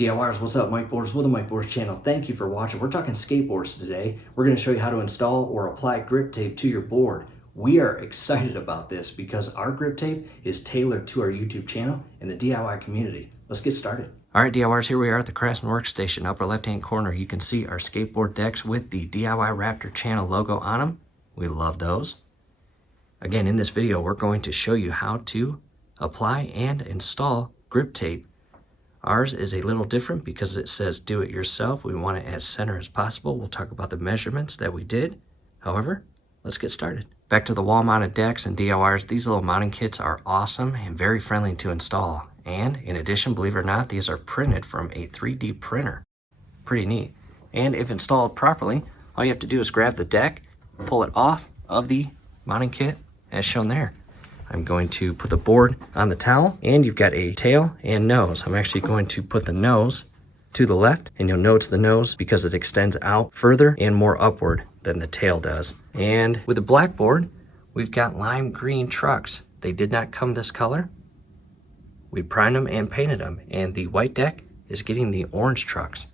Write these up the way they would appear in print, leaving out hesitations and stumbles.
DIYers, what's up? Mike Boards with the Mike Boards channel. Thank you for watching. We're talking skateboards today. We're going to show you how to install or apply grip tape to your board. We are excited about this because our grip tape is tailored to our YouTube channel and the DIY community. Let's get started. All right, DIYers, here we are at the Craftsman Workstation. Upper left-hand corner, you can see our skateboard decks with the DIY Raptor channel logo on them. We love those. Again, in this video, we're going to show you how to apply and install grip tape. Ours is a little different because it says do it yourself. We want it as center as possible. We'll talk about the measurements that we did. However, let's get started. Back to the wall mounted decks and DIYers, these little mounting kits are awesome and very friendly to install. And in addition, believe it or not, these are printed from a 3D printer. Pretty neat. And if installed properly, all you have to do is grab the deck, pull it off of the mounting kit as shown there. I'm going to put the board on the towel, and you've got a tail and nose. I'm actually going to put the nose to the left, and you'll know it's the nose because it extends out further and more upward than the tail does. And with the black board, we've got lime green trucks. They did not come this color. We primed them and painted them, and the white deck is getting the orange trucks.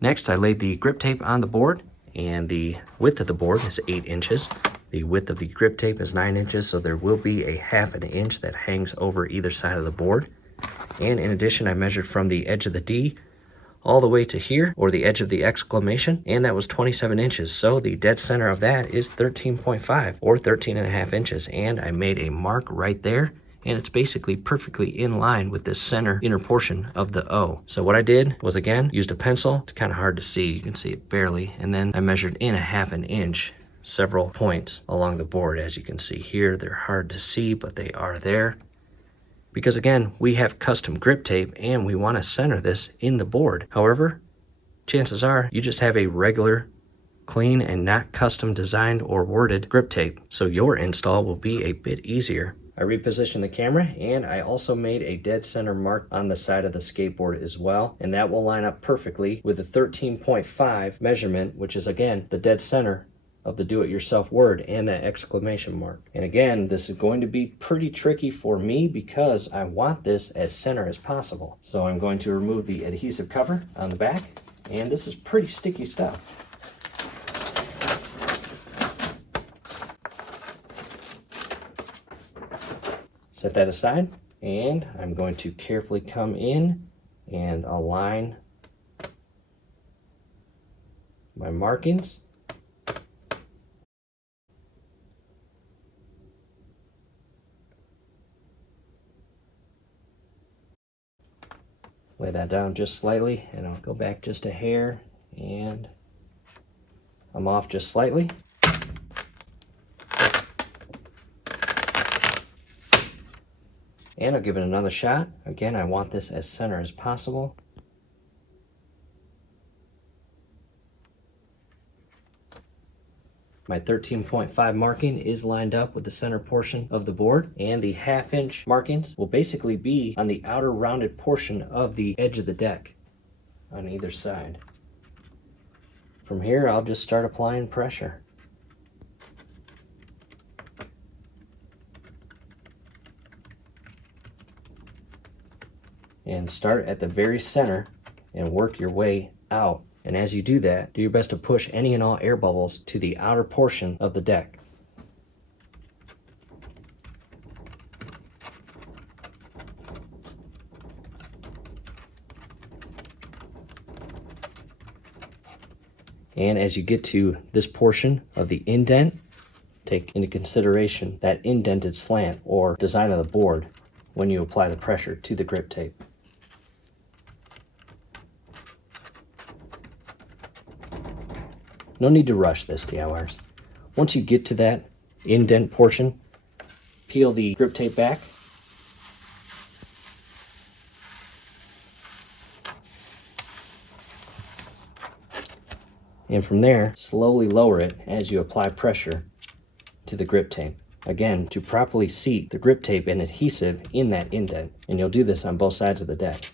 Next, I laid the grip tape on the board, and the width of the board is 8 inches. The width of the grip tape is 9 inches, so there will be a 1/2 inch that hangs over either side of the board. And in addition, I measured from the edge of the D all the way to here, or the edge of the exclamation, and that was 27 inches. So the dead center of that is 13.5 or 13.5 inches. And I made a mark right there, and it's basically perfectly in line with this center inner portion of the O. So what I did was, again, used a pencil. It's kind of hard to see. You can see it barely. And then I measured in a 1/2 inch several points along the board. As you can see here, they're hard to see, but they are there. Because again, we have custom grip tape and we want to center this in the board. However, chances are you just have a regular, clean and not custom designed or worded grip tape. So your install will be a bit easier. I repositioned the camera, and I also made a dead center mark on the side of the skateboard as well. And that will line up perfectly with the 13.5 measurement, which is again the dead center of the do-it-yourself word and that exclamation mark. And again, this is going to be pretty tricky for me because I want this as center as possible. So I'm going to remove the adhesive cover on the back, and this is pretty sticky stuff. Set that aside, and I'm going to carefully come in and align my markings. Lay that down just slightly, and I'll go back just a hair, and I'm off just slightly. And I'll give it another shot. Again, I want this as center as possible. My 13.5 marking is lined up with the center portion of the board, and the 1/2 inch markings will basically be on the outer rounded portion of the edge of the deck on either side. From here, I'll just start applying pressure. And start at the very center and work your way out. And as you do that, do your best to push any and all air bubbles to the outer portion of the deck. And as you get to this portion of the indent, take into consideration that indented slant or design of the board when you apply the pressure to the grip tape. No need to rush this, DIYers. Once you get to that indent portion, peel the grip tape back. And from there, slowly lower it as you apply pressure to the grip tape. Again, to properly seat the grip tape and adhesive in that indent. And you'll do this on both sides of the deck.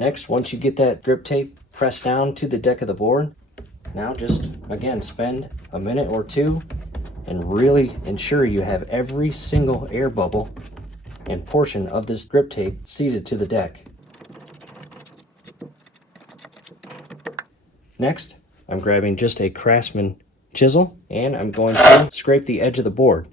Next, once you get that grip tape pressed down to the deck of the board, now just, again, spend a minute or two and really ensure you have every single air bubble and portion of this grip tape seated to the deck. Next, I'm grabbing just a Craftsman chisel and I'm going to scrape the edge of the board.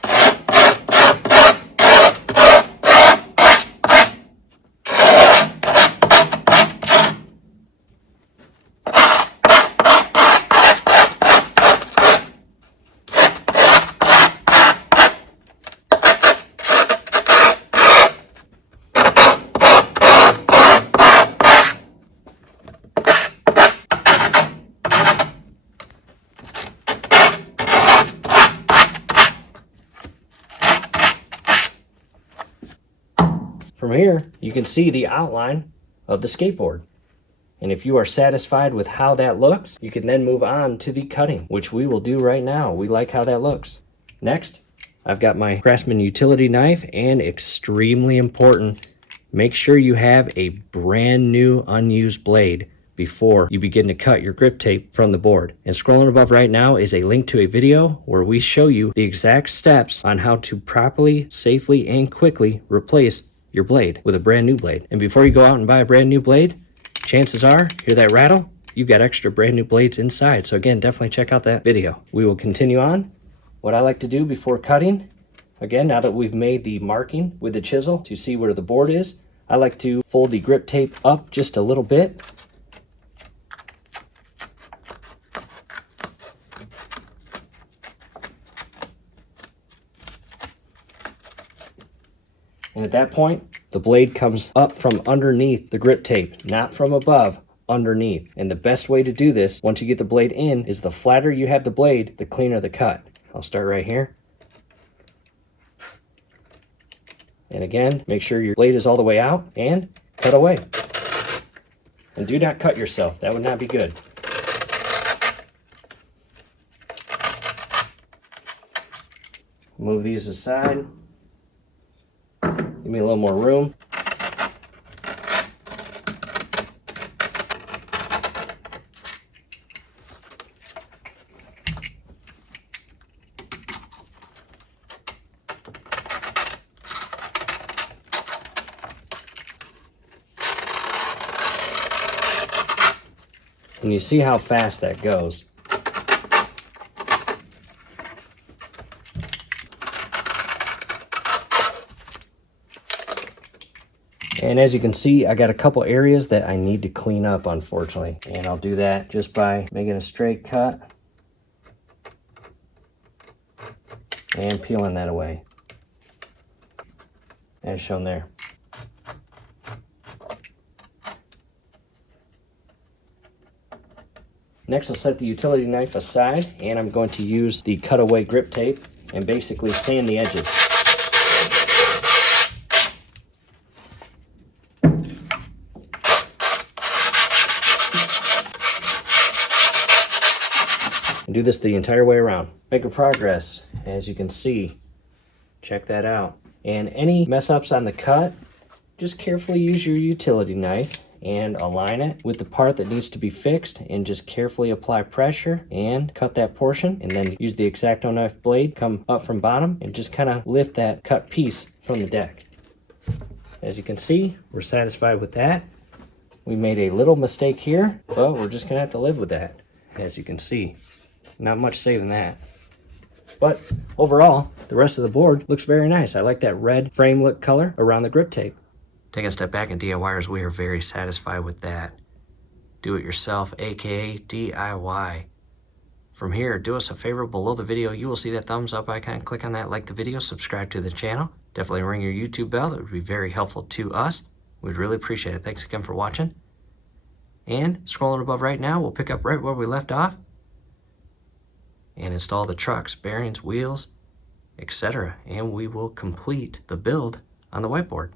From here, you can see the outline of the skateboard. And if you are satisfied with how that looks, you can then move on to the cutting, which we will do right now. We like how that looks. Next, I've got my Craftsman utility knife, and extremely important, make sure you have a brand new unused blade before you begin to cut your grip tape from the board. And scrolling above right now is a link to a video where we show you the exact steps on how to properly, safely, and quickly replace your blade with a brand new blade. And before you go out and buy a brand new blade, chances are, hear that rattle? You've got extra brand new blades inside. So again, definitely check out that video. We will continue on. What I like to do before cutting, again, now that we've made the marking with the chisel to see where the board is, I like to fold the grip tape up just a little bit. And at that point, the blade comes up from underneath the grip tape, not from above, underneath. And the best way to do this, once you get the blade in, is the flatter you have the blade, the cleaner the cut. I'll start right here. And again, make sure your blade is all the way out and cut away. And do not cut yourself. That would not be good. Move these aside. Give me a little more room. And you see how fast that goes. And as you can see, I got a couple areas that I need to clean up, unfortunately. And I'll do that just by making a straight cut and peeling that away, as shown there. Next, I'll set the utility knife aside, and I'm going to use the cutaway grip tape and basically sand the edges. And do this the entire way around. Making progress, as you can see. Check that out. And any mess ups on the cut, just carefully use your utility knife and align it with the part that needs to be fixed, and just carefully apply pressure and cut that portion, and then use the X-Acto knife blade, come up from bottom and just kind of lift that cut piece from the deck. As you can see, we're satisfied with that. We made a little mistake here, but we're just gonna have to live with that. As you can see, not much saving that. But overall, the rest of the board looks very nice. I like that red frame look color around the grip tape. Taking a step back, in DIYers, we are very satisfied with that. Do it yourself, aka DIY. From here, do us a favor, below the video, you will see that thumbs up icon. Click on that, like the video, subscribe to the channel. Definitely ring your YouTube bell. That would be very helpful to us. We'd really appreciate it. Thanks again for watching. And scrolling above right now, we'll pick up right where we left off and install the trucks, bearings, wheels, etc. And we will complete the build on the whiteboard.